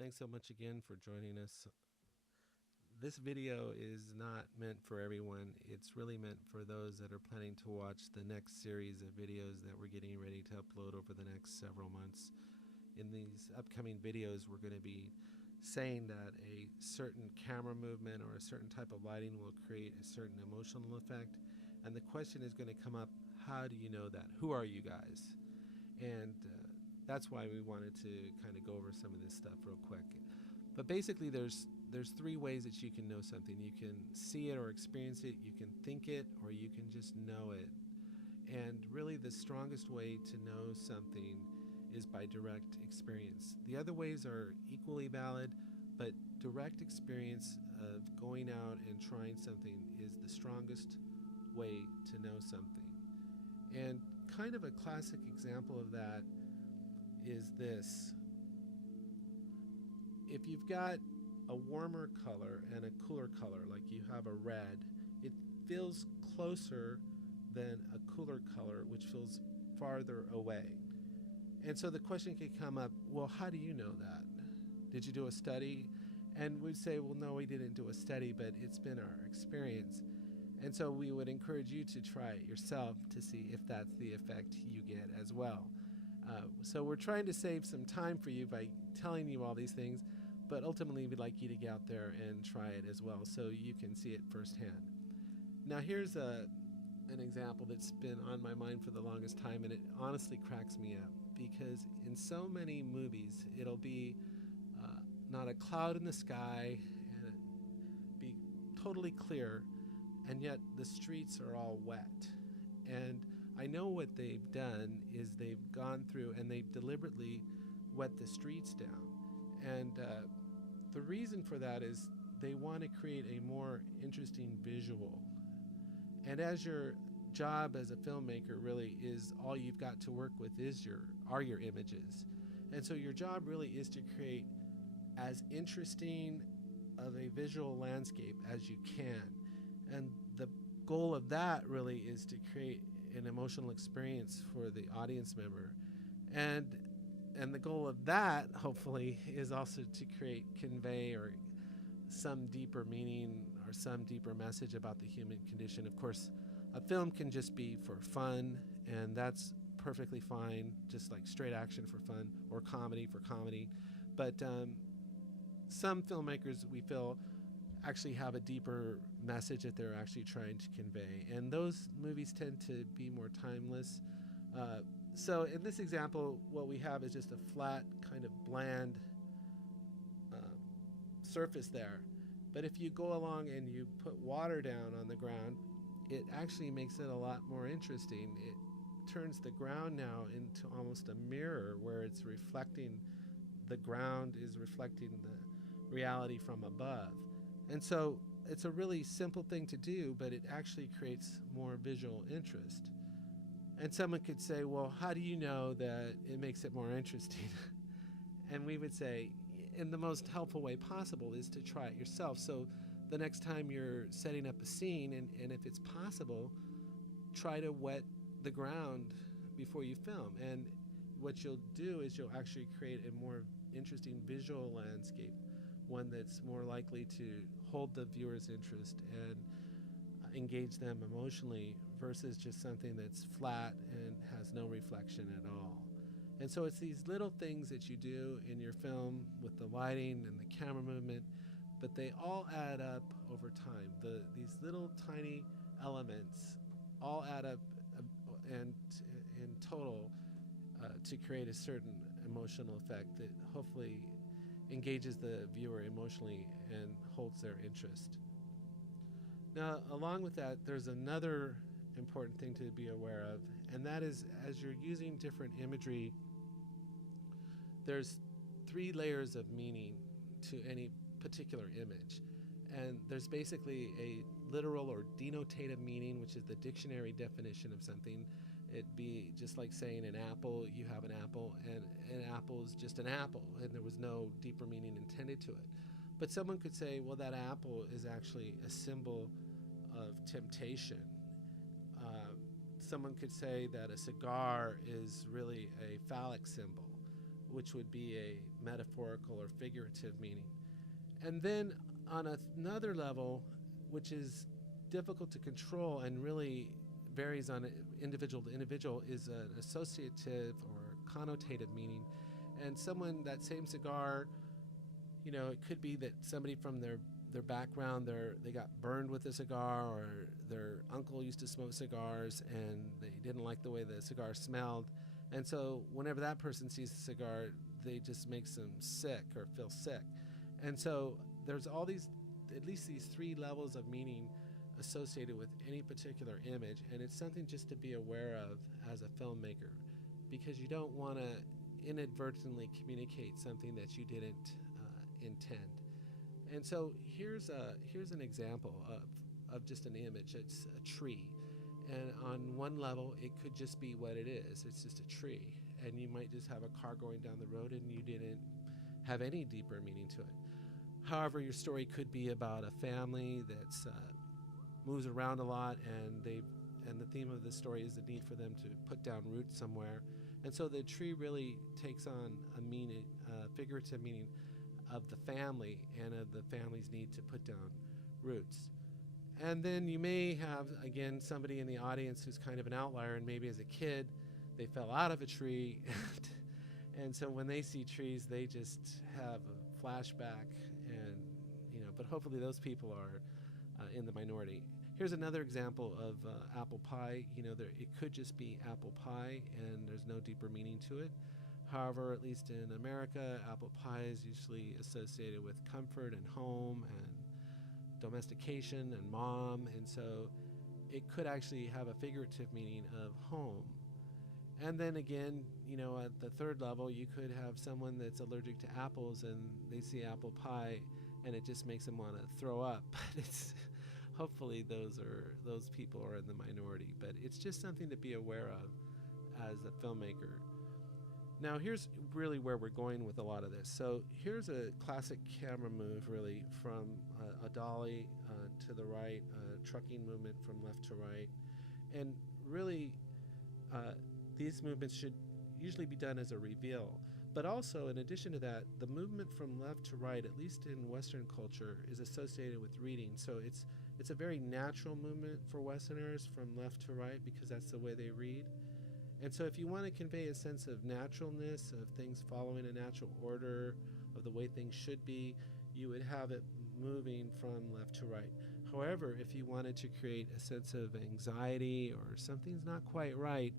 Thanks so much again for joining us. This video is not meant for everyone. It's really meant for those that are planning to watch the next series of videos that we're getting ready to upload over the next several months. In these upcoming videos, we're going to be saying that a certain camera movement or a certain type of lighting will create a certain emotional effect. And the question is going to come up, how do you know that? Who are you guys? And that's why we wanted to kind of go over some of this stuff real quick. But basically, there's three ways that you can know something. You can see it or experience it, you can think it, or you can just know it. And really the strongest way to know something is by direct experience. The other ways are equally valid, but direct experience of going out and trying something is the strongest way to know something. And kind of a classic example of that is this. If you've got a warmer color and a cooler color, like you have a red, it feels closer than a cooler color, which feels farther away. And so the question could come up, well, how do you know that? Did you do a study? And we'd say, well, no, we didn't do a study, but it's been our experience. And so we would encourage you to try it yourself to see if that's the effect you get as well. So we're trying to save some time for you by telling you all these things, but ultimately we'd like you to get out there and try it as well so you can see it firsthand. Now here's an example that's been on my mind for the longest time, and it honestly cracks me up because in so many movies it'll be not a cloud in the sky and it be totally clear, and yet the streets are all wet. And I know what they've done is they've gone through and they've deliberately wet the streets down. And the reason for that is they want to create a more interesting visual. And as your job as a filmmaker really is all you've got to work with are your images. And so your job really is to create as interesting of a visual landscape as you can. And the goal of that really is to create an emotional experience for the audience member. And the goal of that, hopefully, is also to convey or some deeper meaning or some deeper message about the human condition. Of course, a film can just be for fun, and that's perfectly fine, just like straight action for fun or comedy for comedy. But some filmmakers, we feel, actually have a deeper message that they're actually trying to convey. And those movies tend to be more timeless. So in this example, what we have is just a flat, kind of bland surface there. But if you go along and you put water down on the ground, it actually makes it a lot more interesting. It turns the ground now into almost a mirror where it's reflecting, the ground is reflecting the reality from above. And so it's a really simple thing to do, but it actually creates more visual interest. And someone could say, well, how do you know that it makes it more interesting? And we would say, in the most helpful way possible is to try it yourself. So the next time you're setting up a scene, and if it's possible, try to wet the ground before you film. And what you'll do is you'll actually create a more interesting visual landscape, one that's more likely to hold the viewer's interest and engage them emotionally versus just something that's flat and has no reflection at all. And so it's these little things that you do in your film with the lighting and the camera movement, but they all add up over time. These little tiny elements all add up and in total to create a certain emotional effect that hopefully engages the viewer emotionally and holds their interest. Now, along with that, there's another important thing to be aware of, and that is as you're using different imagery, there's 3 layers of meaning to any particular image. And there's basically a literal or denotative meaning, which is the dictionary definition of something. It'd be just like saying an apple, you have an apple, and an apple is just an apple, and there was no deeper meaning intended to it. But someone could say, well, that apple is actually a symbol of temptation. Someone could say that a cigar is really a phallic symbol, which would be a metaphorical or figurative meaning. And then on another level, which is difficult to control and really varies on individual to individual, is an associative or connotative meaning. And someone, that same cigar, you know, it could be that somebody from their background, they got burned with a cigar, or their uncle used to smoke cigars and they didn't like the way the cigar smelled. And so whenever that person sees the cigar, they just makes them sick or feel sick. And so there's all these, at least these three levels of meaning associated with any particular image, and it's something just to be aware of as a filmmaker, because you don't want to inadvertently communicate something that you didn't intend. And so here's an example of just an image. It's a tree, and on one level it could just be what it is. It's just a tree, and you might just have a car going down the road and you didn't have any deeper meaning to it. However, your story could be about a family that's moves around a lot, and the theme of the story is the need for them to put down roots somewhere. And so the tree really takes on a meaning, figurative meaning of the family and of the family's need to put down roots. And then you may have, again, somebody in the audience who's kind of an outlier, and maybe as a kid they fell out of a tree and so when they see trees they just have a flashback, and but hopefully those people are in the minority. Here's another example of apple pie. It could just be apple pie and there's no deeper meaning to it. However, at least in America, apple pie is usually associated with comfort and home and domestication and mom, and so it could actually have a figurative meaning of home. And then again, at the third level, you could have someone that's allergic to apples and they see apple pie and it just makes them want to throw up. But it's hopefully those people are in the minority, but it's just something to be aware of as a filmmaker. Now here's really where we're going with a lot of this. So here's a classic camera move, really, from a dolly to the right, a trucking movement from left to right. And really, these movements should usually be done as a reveal. But also, in addition to that, the movement from left to right, at least in Western culture, is associated with reading. So it's a very natural movement for Westerners from left to right because that's the way they read. And so if you want to convey a sense of naturalness, of things following a natural order, of the way things should be, you would have it moving from left to right. However, if you wanted to create a sense of anxiety or something's not quite right,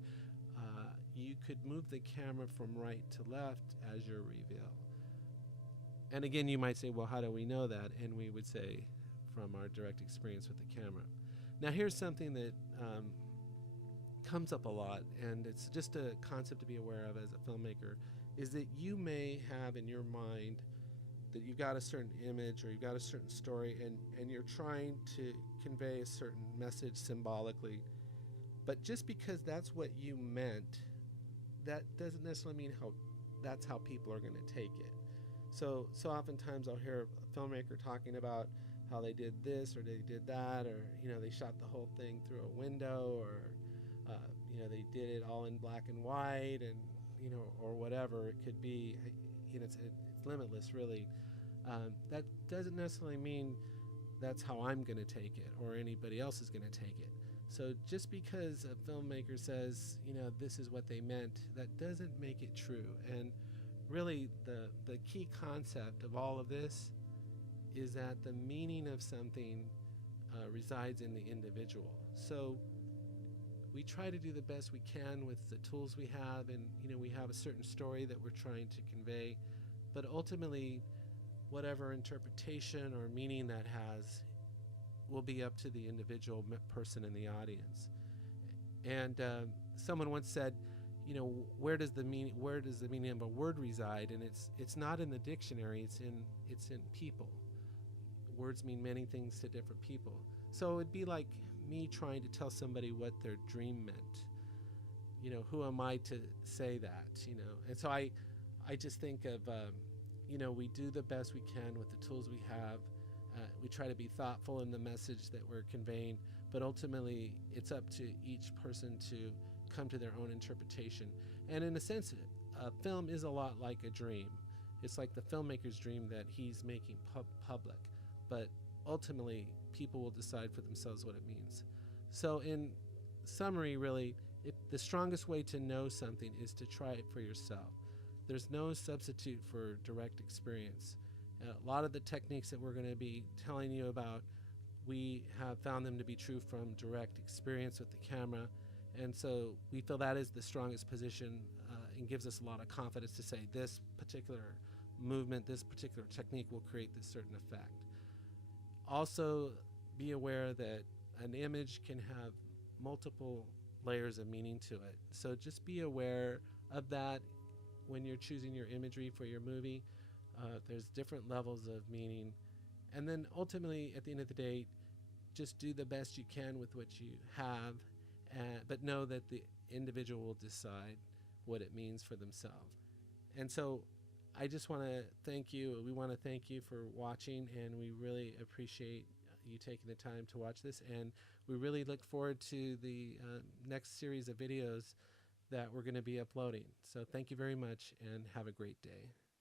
you could move the camera from right to left as your reveal. And again, you might say, well, how do we know that? And we would say, from our direct experience with the camera. Now here's something that comes up a lot, and it's just a concept to be aware of as a filmmaker, is that you may have in your mind that you've got a certain image or you've got a certain story, and you're trying to convey a certain message symbolically. But just because that's what you meant, that doesn't necessarily mean that's how people are going to take it. So oftentimes I'll hear a filmmaker talking about how they did this or they did that, or they shot the whole thing through a window, or they did it all in black and white, and or whatever it could be. It's limitless, really. That doesn't necessarily mean that's how I'm going to take it or anybody else is going to take it. So just because a filmmaker says, this is what they meant, that doesn't make it true. And really the key concept of all of this is that the meaning of something resides in the individual. So we try to do the best we can with the tools we have, and we have a certain story that we're trying to convey, but ultimately whatever interpretation or meaning that has will be up to the individual person in the audience. And someone once said, where does the meaning of a word reside? And it's not in the dictionary. It's in people. Words mean many things to different people. So it'd be like me trying to tell somebody what their dream meant. Who am I to say that? And so I just think of we do the best we can with the tools we have. We try to be thoughtful in the message that we're conveying, but ultimately it's up to each person to come to their own interpretation. And in a sense, a film is a lot like a dream. It's like the filmmaker's dream that he's making public, but ultimately people will decide for themselves what it means. So in summary, really, the strongest way to know something is to try it for yourself. There's no substitute for direct experience. A lot of the techniques that we're going to be telling you about, we have found them to be true from direct experience with the camera, and so we feel that is the strongest position and gives us a lot of confidence to say this particular movement, this particular technique will create this certain effect. Also, be aware that an image can have multiple layers of meaning to it. So just be aware of that when you're choosing your imagery for your movie. There's different levels of meaning. And then ultimately, at the end of the day, just do the best you can with what you have, but know that the individual will decide what it means for themselves. And so I just want to thank you. We want to thank you for watching, and we really appreciate you taking the time to watch this. And we really look forward to the next series of videos that we're going to be uploading. So thank you very much, and have a great day.